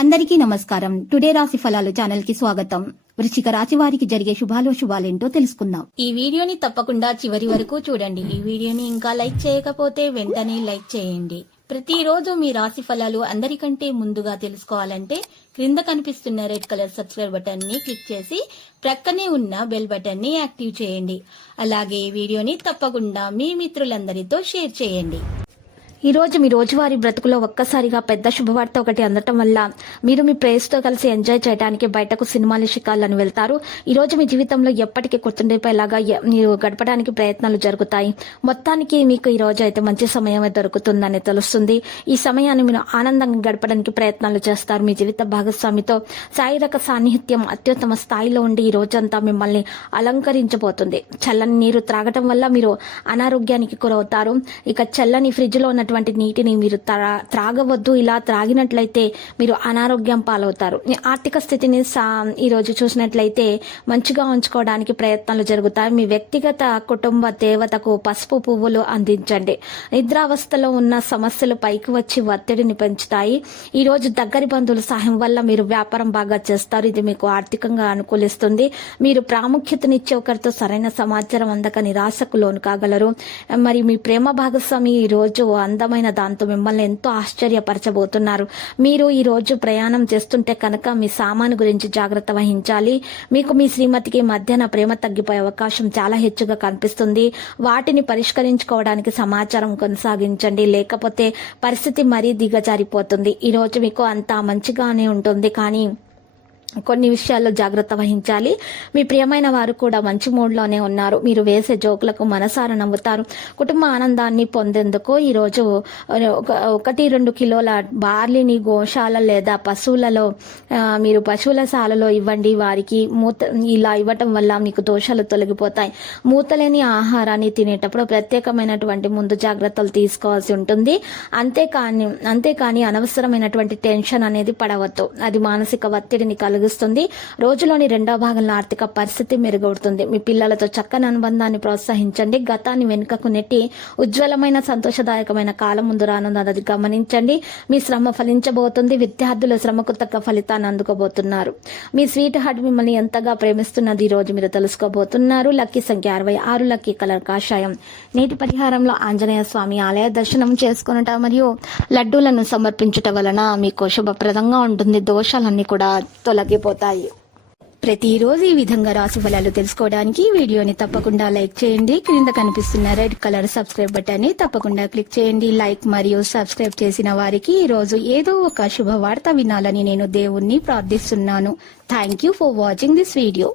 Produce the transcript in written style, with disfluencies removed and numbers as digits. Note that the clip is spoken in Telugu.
అందరికీ నమస్కారం. టుడే రాశి ఫలాలు ఛానల్ కి స్వాగతం. వృశ్చిక రాశి వారికి జరిగే శుభాలేంటో తెలుసుకుందాం. ఈ వీడియోని తప్పకుండా చివరి వరకు చూడండి. ఈ వీడియోని ఇంకా లైక్ చేయకపోతే వెంటనే లైక్ చేయండి. ప్రతిరోజు మీ రాశి ఫలాలు అందరికంటే ముందుగా తెలుసుకోవాలంటే క్రింద కనిపిస్తున్న రెడ్ కలర్ సబ్స్క్రైబ్ బటన్ ని క్లిక్ చేసి ప్రక్కనే ఉన్న బెల్ బటన్ ని యాక్టివ్ చేయండి. అలాగే ఈ వీడియోని తప్పకుండా మీ మిత్రులందరితో షేర్ చేయండి. ఈ రోజు మీ రోజువారీ బ్రతుకులో ఒక్కసారిగా పెద్ద శుభవార్త ఒకటి అందటం వల్ల మీరు మీ ప్రేయస్తో కలిసి ఎంజాయ్ చేయడానికి బయటకు సినిమాలు షికార్లను వెళ్తారు. ఈ రోజు మీ జీవితంలో ఎప్పటికీ గుర్తుండిపోయేలాగా మీరు గడపడానికి ప్రయత్నాలు జరుగుతాయి. మొత్తానికి మీకు ఈ రోజు అయితే మంచి సమయమే దొరుకుతుందని తెలుస్తుంది. ఈ సమయాన్ని మీరు ఆనందంగా గడపడానికి ప్రయత్నాలు చేస్తారు. మీ జీవిత భాగస్వామితో శారీరక సాన్నిహిత్యం అత్యుత్తమ స్థాయిలో ఉండి ఈ రోజంతా మిమ్మల్ని అలంకరించబోతుంది. చల్లని నీరు త్రాగటం వల్ల మీరు అనారోగ్యానికి గురవుతారు. ఇక చల్లని ఫ్రిడ్జ్ లో ఉన్న నీటిని మీరు త్రాగవద్దు. ఇలా త్రాగినట్లయితే మీరు అనారోగ్యం పాలవుతారు. ఆర్థిక స్థితిని ఈ రోజు చూసినట్లయితే మంచిగా ఉంచుకోవడానికి ప్రయత్నాలు జరుగుతాయి. మీ వ్యక్తిగత కుటుంబ దేవతకు పసుపు పువ్వులు అందించండి. నిద్రావస్థలో ఉన్న సమస్యలు పైకి వచ్చి ఒత్తిడిని పెంచుతాయి. ఈ రోజు దగ్గరి బంధువుల సహాయం వల్ల మీరు వ్యాపారం బాగా చేస్తారు. ఇది మీకు ఆర్థికంగా అనుకూలిస్తుంది. మీరు ప్రాముఖ్యతనిచ్చే ఒకరితో సరైన సమాచారం అందక నిరాశకు లోను కాగలరు. మరి మీ ప్రేమ భాగస్వామి ఈ రోజు అందమైన దాంతో మిమ్మల్ని ఎంతో ఆశ్చర్యపరచబోతున్నారు. మీరు ఈ రోజు ప్రయాణం చేస్తుంటే కనుక మీ సామాను గురించి జాగ్రత్త వహించాలి. మీకు మీ శ్రీమతికి మధ్యన ప్రేమ తగ్గిపోయే అవకాశం చాలా హెచ్చుగా కనిపిస్తుంది. వాటిని పరిష్కరించుకోవడానికి సమాచారం కొనసాగించండి, లేకపోతే పరిస్థితి మరీ దిగజారిపోతుంది. ఈ రోజు మీకు అంతా మంచిగానే ఉంటుంది, కానీ కొన్ని విషయాల్లో జాగ్రత్త వహించాలి. మీ ప్రియమైన వారు కూడా మంచి మూడ్లోనే ఉన్నారు. మీరు వేసే జోకులకు మనసారా నవ్వుతారు. కుటుంబ ఆనందాన్ని పొందేందుకు ఈరోజు 1-2 కిలోల బార్లీని గోశాల లేదా పశువులలో మీరు పశువుల శాలలో ఇవ్వండి. వారికి ఇలా ఇవ్వటం వల్ల మీకు దోషాలు తొలగిపోతాయి. మూతలేని ఆహారాన్ని తినేటప్పుడు ప్రత్యేకమైనటువంటి ముందు జాగ్రత్తలు తీసుకోవాల్సి ఉంటుంది. అంతేకాని అనవసరమైనటువంటి టెన్షన్ అనేది పడవద్దు. అది మానసిక ఒత్తిడిని కలిగిస్తుంది. రోజులోని రెండవ భాగంలో ఆర్థిక పరిస్థితి మెరుగవుతుంది. మీ పిల్లలతో చక్కని అనుబంధాన్ని ప్రోత్సహించండి. గతాన్ని వెనుకకు నెట్టి ఉజ్వలమైన సంతోషదాయకమైన కాలం ముందు రానున్నది గమనించండి. మీ శ్రమ ఫలించబోతుంది. విద్యార్థులు శ్రమకు తగ్గ ఫలితాన్ని అందుకోబోతున్నారు. మీ స్వీట్ హార్ట్ మిమ్మల్ని ఎంతగా ప్రేమిస్తున్నది ఈ రోజు మీరు తెలుసుకోబోతున్నారు. లక్కీ సంఖ్య 66, లక్కీ కలర్ కాషాయం. నేటి పరిహారంలో ఆంజనేయ స్వామి ఆలయ దర్శనం చేసుకునుట మరియు లడ్డూలను సమర్పించుట వలన మీకు శుభప్రదంగా ఉంటుంది. దోషాలన్నీ కూడా తొలగిపోతాయి. ప్రతిరోజు ఈ విధంగా రాశి ఫలాలు తెలుసుకోవడానికి వీడియోని తప్పకుండా లైక్ చేయండి. క్రింద కనిపిస్తున్న రెడ్ కలర్ సబ్స్క్రైబ్ బటన్ ని తప్పకుండా క్లిక్ చేయండి. లైక్ మరియు సబ్స్క్రైబ్ చేసిన వారికి ఈ రోజు ఏదో ఒక శుభవార్త వినాలని నేను దేవుణ్ణి ప్రార్థిస్తున్నాను. Thank you for watching this video.